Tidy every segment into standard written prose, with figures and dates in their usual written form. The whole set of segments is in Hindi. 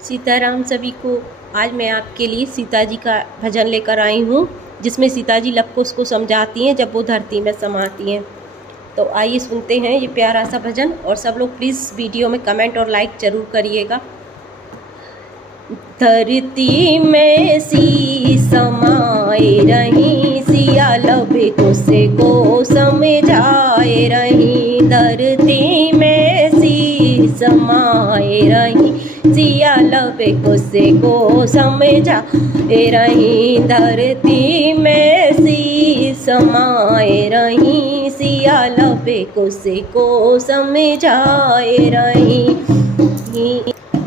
सीताराम सभी को। आज मैं आपके लिए सीता जी का भजन लेकर आई हूँ, जिसमें सीता जी लव कुश को समझाती हैं जब वो धरती में समाती हैं। तो आइए सुनते हैं ये प्यारा सा भजन। और सब लोग प्लीज़ वीडियो में कमेंट और लाइक ज़रूर करिएगा। धरती में सी समाए रही, सिया लव कुश को समझाए रही। धरती में सी समाए रही, सिया लव कुश को समझाए रही। धरती में सी समाए रही, सिया लव कुश को समझाए रही।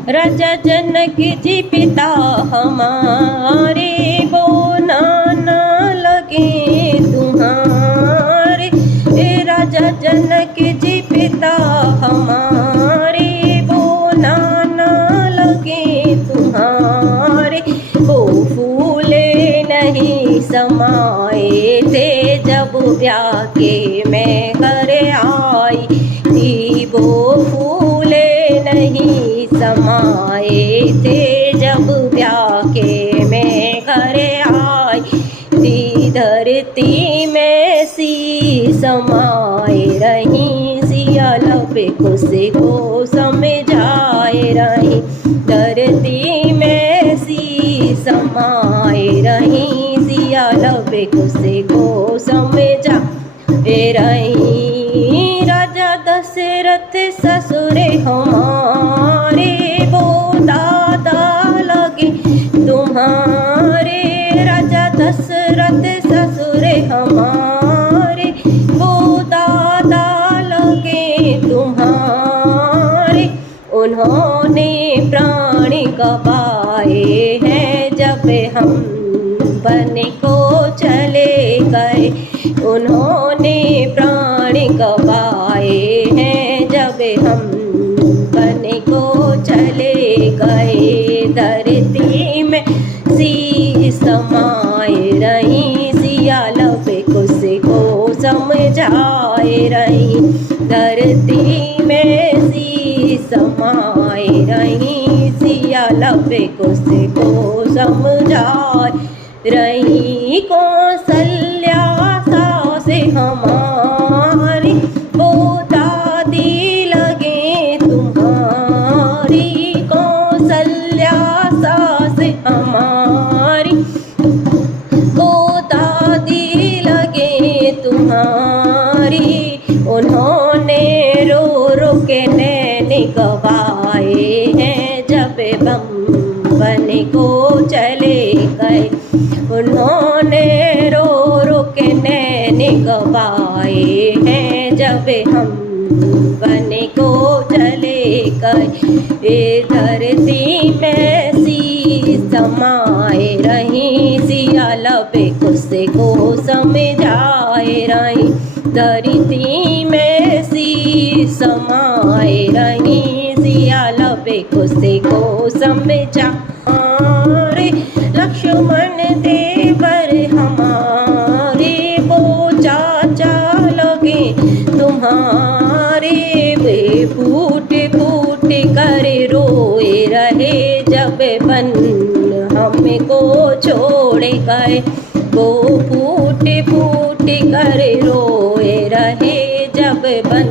राजा जनक जी पिता हमारे, वो नाना लगे तुम्हारे। राजा जनक जी पिता हमारे, वो नाना लगे तुम्हारे। वो फूले नहीं समाए थे जब ब्याह के मैं घर आई थी। वो फूले नहीं समाए थे जब ब्याह के मैं घर आई थी। धरती में सी समाए रही, सिया लव कुश को समझाए रही। धरती में सी समाए रही, सिया लव कुश को समझाए रही। राजा दशरथ ससुर हमारे, वो दादा लगे तुम्हारे। राजा दशरथ ससुर हमारे, वो दादा लगे तुम्हारे। उन्होंने प्राण गवाए हैं जब हम वन को चले गए। उन्होंने प्राण गवाए हैं जब हम वन को चले गए। धरती में सी समाए रही, सिया लव कुश को समझाए रही। धरती में सी समाए रही, सिया लव कुश को समझाए रही। कौशल्या सास हमारी, वो दादी लगे तुम्हारी। कौशल्या सास हमारी, वो दादी लगे तुम्हारी। उन्होंने रो रो के नैन गवाए हैं जब वन को चले गए। उन्होंने रो रो के नैन गवाए हैं जब हम वन को चले गए। धरती में सी समाए रही, सिया लव कुश को समझाए रही। धरती में सी समाए रही, सिया लव कुश को समझाए। लक्ष्मण देवर हमारे, वो चाचा लगे तुम्हारे। वे फूट फूट कर रोए रहे जब वन हमको छोड़ गए। वो फूट फूट कर रोए रहे जब वन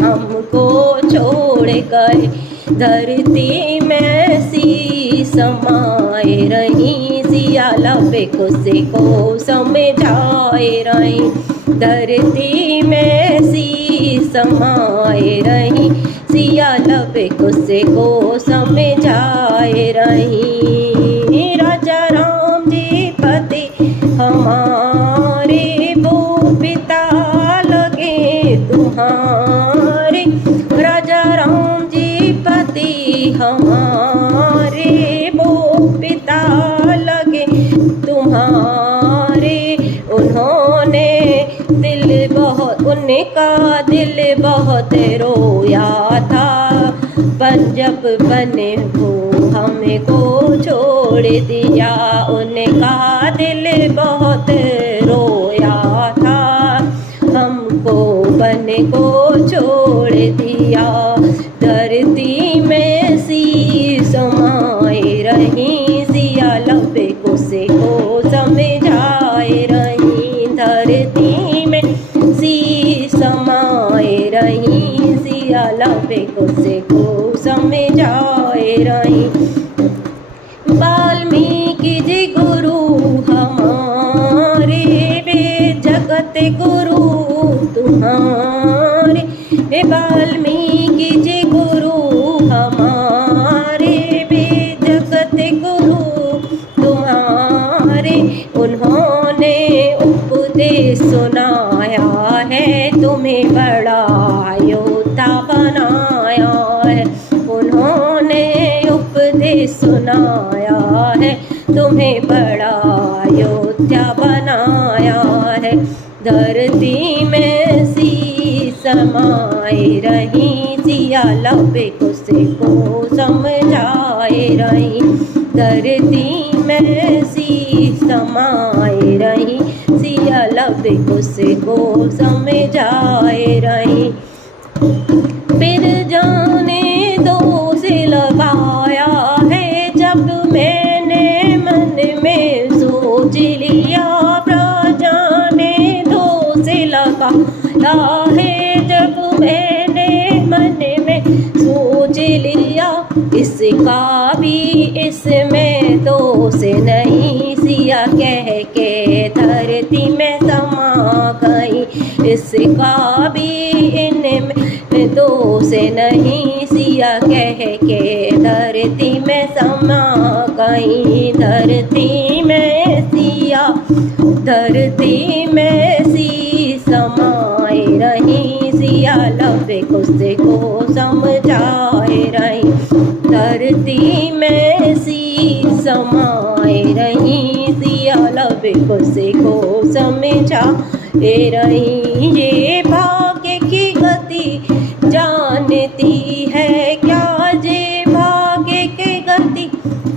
हमको छोड़ गए। धरती में सी समाए रही, सिया लव कुश को समझाए रही। धरती में सी समाए रही, सिया लव कुश को समझाए रही। राजा राम जी पति हमारे, वो पिता लगे तुम्हारे। राजा राम जी पति हमारे, वो पिता लगे तुम्हारे। उनका दिल बहुत रोया था, जब बने वो हमको छोड़ दिया। उनका दिल बहुत रोया था, हमको बन को छोड़ दिया। धरती में सी समा समझाए रही। वाल्मीकि जी गुरु हमारे, वे जगत गुरु तुम्हारे। वे वाल्मीकि जी गुरु हमारे, वे जगत गुरु तुम्हारे। उन्होंने उपदेश सुनाया है, तुम्हें बड़ा योद्धा बनाया है। उन्होंने उपदेश सुनाया है, तुम्हें बड़ा योद्धा बनाया है। धरती में सी समाए रही, सिया लबे को समझाए रही। धरती में सी समाए रही, सिया लबे को समझाए रही। फिर जाने दो से लगाया है, जब मैंने मन में सोच लिया। जाने दो से लगाया है, जब मैंने मन में सोच लिया। इसका भी इसमें दोष नहीं, सिया कह के धरती में समा गई। इसका भी इनमें दोष नहीं, सिया कह के धरती में समा गई। धरती में सिया, धरती में सी समाए रही, सिया लबे को समझाए रही। धरती में सी समाए रही, सिया लबे को समझाए रही। ये भाग्य की गति जानती है क्या, जे भाग्य की गति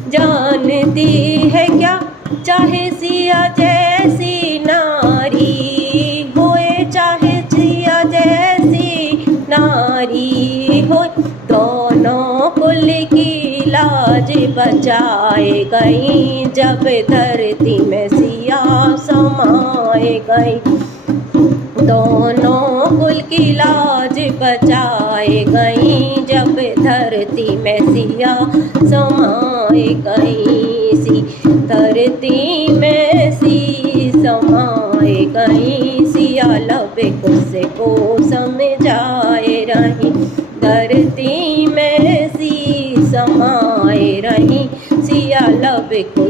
जानती है क्या। चाहे सिया जैसी नारी होए, चाहे सिया जैसी नारी हो, दोनों कुल की लाज बचाए गई। जब धरती में सिया समाए गई, दोनों कुल की लाज बचाए गई। जब धरती में सिया समाए गई, सी धरती में सी समाए गई, सिया लबे को समझाए रही। धरती में सी समाए रही, सिया लबे को